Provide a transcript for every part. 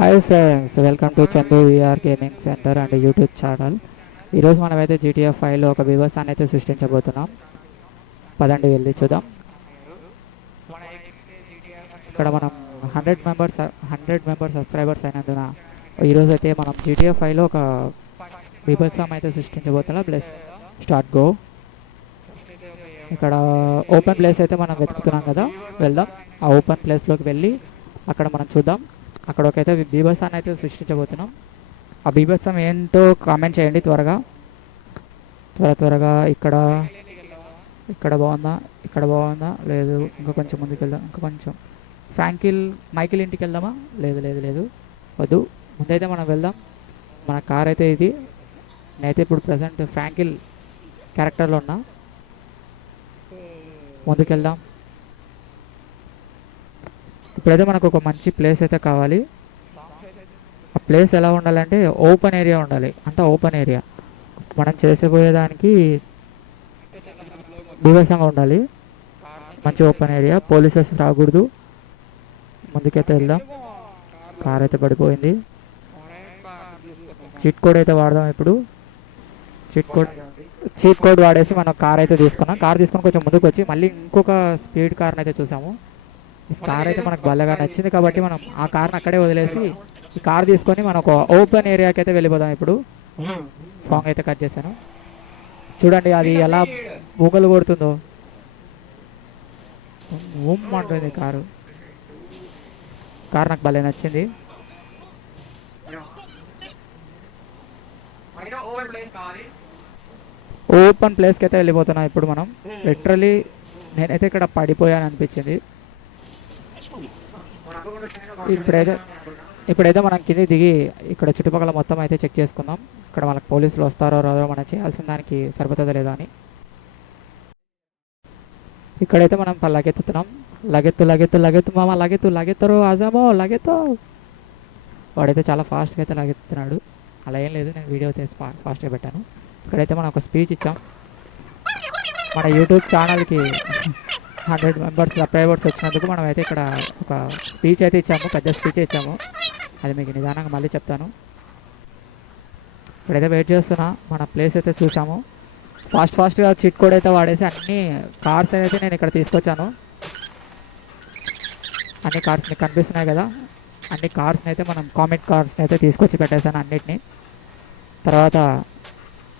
Hi friends welcome to Chandu VR gaming centre and YouTube channel ఈరోజు మనమైతే GTF ఫైవ్లో ఒక వివసాన్ని అయితే సృష్టించబోతున్నాం. పదండి వెళ్ళి చూద్దాం. ఇక్కడ మనం hundred members hundred members subscribers అయినందున ఈరోజు అయితే మనం జీటీఎఫ్ ఫైవ్లో ఒక విభత్సం అయితే సృష్టించబోతున్నాం. ప్లస్ స్టార్ట్ గో ఇక్కడ ఓపెన్ ప్లేస్ అయితే మనం వెతుకుతున్నాం కదా. వెళ్దాం. ఆ ఓపెన్ ప్లేస్లోకి వెళ్ళి అక్కడ మనం చూద్దాం. అక్కడ ఒకైతే బీభత్సాన్ని అయితే సృష్టించబోతున్నాం. ఆ బీభత్సం ఏంటో కామెంట్ చేయండి త్వరగా. త్వర త్వరగా ఇక్కడ ఇక్కడ బాగుందా? ఇక్కడ బాగుందా? లేదు. ఇంకా కొంచెం ముందుకు వెళ్దాం ఇంకా కొంచెం. ఫ్రాంకిల్ మైకిల్ ఇంటికి వెళ్దామా లేదు లేదు లేదు. వద్దు. ముందైతే మనం వెళ్దాం. మన కార్ అయితే ఇది. నేనైతే ఇప్పుడు ప్రజెంట్ ఫ్రాంకిల్ క్యారెక్టర్లో ఉన్నా. ముందుకెళ్దాం. ఇప్పుడైతే మనకు ఒక మంచి ప్లేస్ అయితే కావాలి. ఆ ప్లేస్ ఎలా ఉండాలంటే ఓపెన్ ఏరియా ఉండాలి. అంతా ఓపెన్ ఏరియా. మనం చేసేపోయేదానికి బీభత్సంగా ఉండాలి. మంచి ఓపెన్ ఏరియా. పోలీసెస్ రాకూడదు. ముందుకైతే వెళ్దాం. కార్ అయితే పడిపోయింది. చీట్ కోడ్ అయితే వాడదాం ఇప్పుడు. చీట్ కోడ్ చీట్ కోడ్ వాడేసి మనం కార్ అయితే తీసుకున్నాం. కార్ తీసుకొని కొంచెం ముందుకు వచ్చి మళ్ళీ ఇంకొక స్పీడ్ కార్ని అయితే చూసాము. ఈ కార్ అయితే మనకు బల్లగా నచ్చింది కాబట్టి మనం ఆ కార్ని అక్కడే వదిలేసి ఈ కార్ తీసుకొని మనం ఒక ఓపెన్ ఏరియాకి అయితే వెళ్ళిపోదాం ఇప్పుడు. సాంగ్ అయితే కట్ చేశాను. చూడండి అది ఎలా బూగలు కొడుతుందో. ఉమ్ అంటుంది కారు కార్ నాకు భలే నచ్చింది. ఓపెన్ ప్లేస్కి అయితే వెళ్ళిపోతున్నాం ఇప్పుడు మనం. లిటరలీ నేనైతే ఇక్కడ పడిపోయాను అనిపించింది మనకు కూడా ట్రైన్ ఒక ఇప్పుడైతే ఇప్పుడైతే మనం కింద దిగి ఇక్కడ చుట్టుపక్కల మొత్తం అయితే చెక్ చేసుకుందాం. ఇక్కడ మనకు పోలీసులు వస్తారో రాదో మనం చేయాల్సిన దానికి సరిపోతుందో లేదా అని. ఇక్కడైతే మనం లగెత్తుతున్నాం. లగెత్తు లగెత్తు లగెత్తు మామ లగెత్తు లగెత్తరు ఆజామో లగెత్తు. వాడైతే చాలా ఫాస్ట్గా అయితే లగెత్తున్నాడు. అలా ఏం లేదు నేను వీడియో తీసి ఫాస్ట్గా పెట్టాను. ఇక్కడైతే మనం ఒక స్పీచ్ ఇచ్చాం. మన యూట్యూబ్ ఛానల్కి హండ్రెడ్ మెంబర్స్ సబ్స్క్రైబర్స్ వచ్చినందుకు మనం అయితే ఇక్కడ ఒక స్పీచ్ అయితే ఇచ్చాము పెద్ద స్పీచ్ ఇచ్చాము. అది మీకు నిదానంగా మళ్ళీ చెప్తాను. ఇప్పుడైతే వెయిట్ చేస్తున్నా మన ప్లేస్ అయితే చూసాము. ఫాస్ట్ ఫాస్ట్గా చిట్ కోడ్ అయితే వాడేసి అన్ని కార్స్ అయితే నేను ఇక్కడ తీసుకొచ్చాను. అన్ని కార్స్ మీకు కనిపిస్తున్నాయి కదా అన్ని కార్స్ని అయితే మనం కామెంట్ కార్స్ని అయితే తీసుకొచ్చి పెట్టేశాను అన్నిటినీ. తర్వాత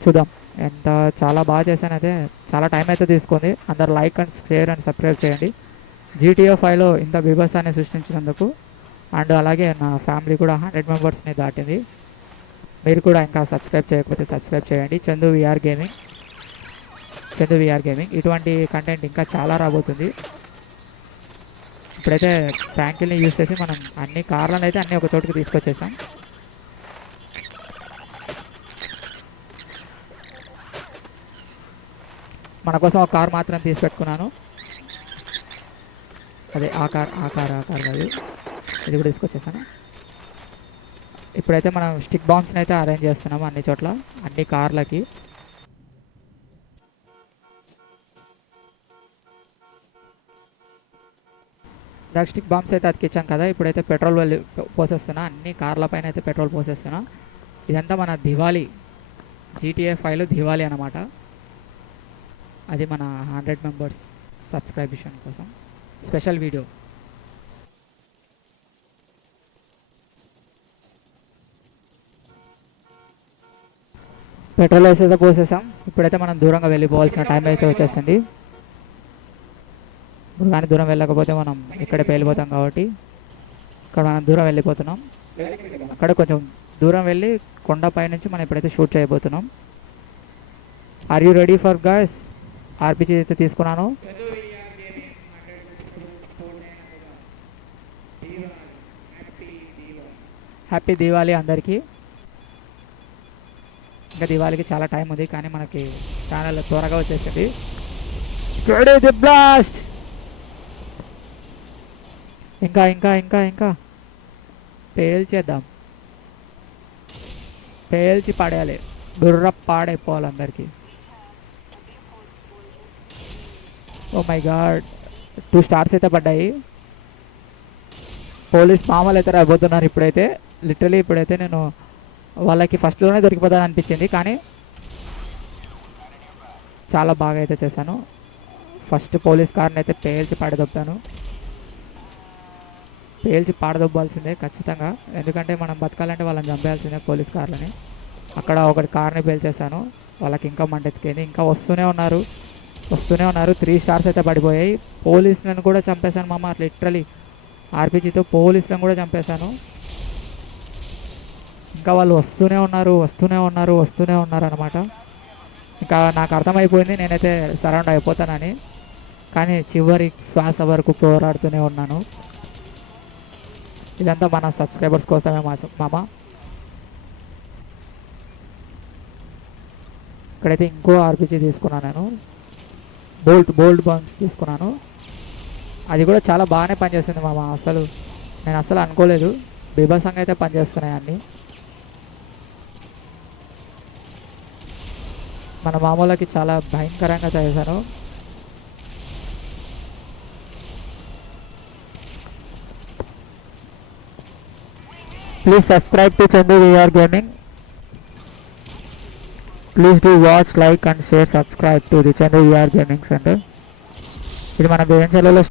చూద్దాం. ఎంత చాలా బాగా చేశాను అయితే. చాలా టైం అయితే తీసుకుంది. అందరు like and share and subscribe చేయండి. జీటీఓ ఫైవ్లో ఇంత బీభత్సాన్ని సృష్టించినందుకు అండ్ అలాగే నా ఫ్యామిలీ కూడా హండ్రెడ్ మెంబర్స్ని దాటింది. మీరు కూడా ఇంకా సబ్స్క్రైబ్ చేయకపోతే సబ్స్క్రైబ్ చేయండి. Chandu VR gaming Chandu VR gaming ఇటువంటి కంటెంట్ ఇంకా చాలా రాబోతుంది. ఇప్పుడైతే ట్యాంకిల్ని యూస్ చేసి మనం అన్ని కార్లను అయితే అన్ని ఒక చోటుకి తీసుకొచ్చేసాం. మన కోసం ఒక కార్ మాత్రం తీసి పెట్టుకున్నాను. అదే ఆ కార్ ఆ కార్ ఆ కార్ అది ఇది కూడా తీసుకొచ్చేసాను. ఇప్పుడైతే మనం స్టిక్ బాంబ్స్ని అయితే అరేంజ్ చేస్తున్నాము అన్ని చోట్ల అన్ని కార్లకి. దానికి స్టిక్ బాంబ్స్ అయితే అతికిచ్చాం కదా ఇప్పుడైతే పెట్రోల్ వెళ్ళి పోసేస్తున్నా. అన్ని కార్ల పైన అయితే పెట్రోల్ పోసేస్తున్నా. ఇదంతా మన దివాళీ జీటీఏ ఫైవ్లో దివాళీ అన్నమాట. అది మన హండ్రెడ్ మెంబర్స్ సబ్స్క్రైబిషన్ కోసం. Special video. పెట్రోల్ వేసేదో పోసేసాం ఇప్పుడైతే మనం దూరంగా వెళ్ళిపోవాల్సిన టైం అయితే వచ్చేసింది. ఇప్పుడు కానీ దూరం వెళ్ళకపోతే మనం ఇక్కడే పేలిపోతాం కాబట్టి ఇక్కడ మనం దూరం వెళ్ళిపోతున్నాం. అక్కడ కొంచెం దూరం వెళ్ళి కొండపై నుంచి మనం ఇప్పుడైతే షూట్ చేయబోతున్నాం. Are you ready for guys RPG అయితే తీసుకున్నాను. హ్యాపీ దీవాలి అందరికీ. ఇంకా దివాళీకి చాలా టైం ఉంది కానీ మనకి ఛానల్ త్వరగా వచ్చేసింది. ది బ్లాస్ట్ ఇంకా ఇంకా ఇంకా ఇంకా. పేల్చేద్దాం పేల్చి పడేయాలి. బుర్ర పాడైపోవాలి అందరికీ. Oh my god two stars అయితే పడ్డాయి. పోలీస్ మామూలు అయితే రాబోతున్నారు ఇప్పుడైతే. లిటరలీ ఇప్పుడైతే నేను వాళ్ళకి ఫస్ట్లోనే దొరికిపోతాను అనిపించింది. కానీ చాలా బాగా అయితే చేశాను. ఫస్ట్ పోలీస్ కార్ని అయితే పేల్చి పాడదొబ్బాను పేల్చి పాడదొబ్బాల్సిందే ఖచ్చితంగా. ఎందుకంటే మనం బతకాలంటే వాళ్ళని చంపేయాల్సిందే పోలీస్ కార్లని. అక్కడ ఒకటి కార్ని పేల్చేశాను. వాళ్ళకి ఇంకా మంటెత్తికింది ఇంకా వస్తూనే ఉన్నారు. వస్తూనే ఉన్నారు. త్రీ స్టార్స్ అయితే పడిపోయాయి. పోలీసులను కూడా చంపేశాను మామ. లిటరలీ ఆర్పిజీతో పోలీసులను కూడా చంపేశాను. ఇంకా వాళ్ళు వస్తూనే ఉన్నారు వస్తూనే ఉన్నారు వస్తూనే ఉన్నారు అనమాట ఇంకా నాకు అర్థమైపోయింది. నేనైతే సరౌండ్ అయిపోతానని. కానీ చివరి శ్వాస వరకు పోరాడుతూనే ఉన్నాను. ఇదంతా మన సబ్స్క్రైబర్స్ కోసమే మా మామ. ఇక్కడైతే ఇంకో ఆర్పిజి తీసుకున్నాను నేను. బోల్ట్ బోల్ట్ బంక్స్ తీసుకున్నాను. అది కూడా చాలా బాగానే పనిచేస్తుంది మామ. అసలు నేను అసలు అనుకోలేదు. బీభత్సంగా అయితే పనిచేస్తున్నాయి అన్నీ. మన మామూలకి చాలా భయంకరంగా చేశాను. Please subscribe to Chandu VR gaming please do watch like and share subscribe to the Chandra VR gaming centre ఇది మన బేంచలలో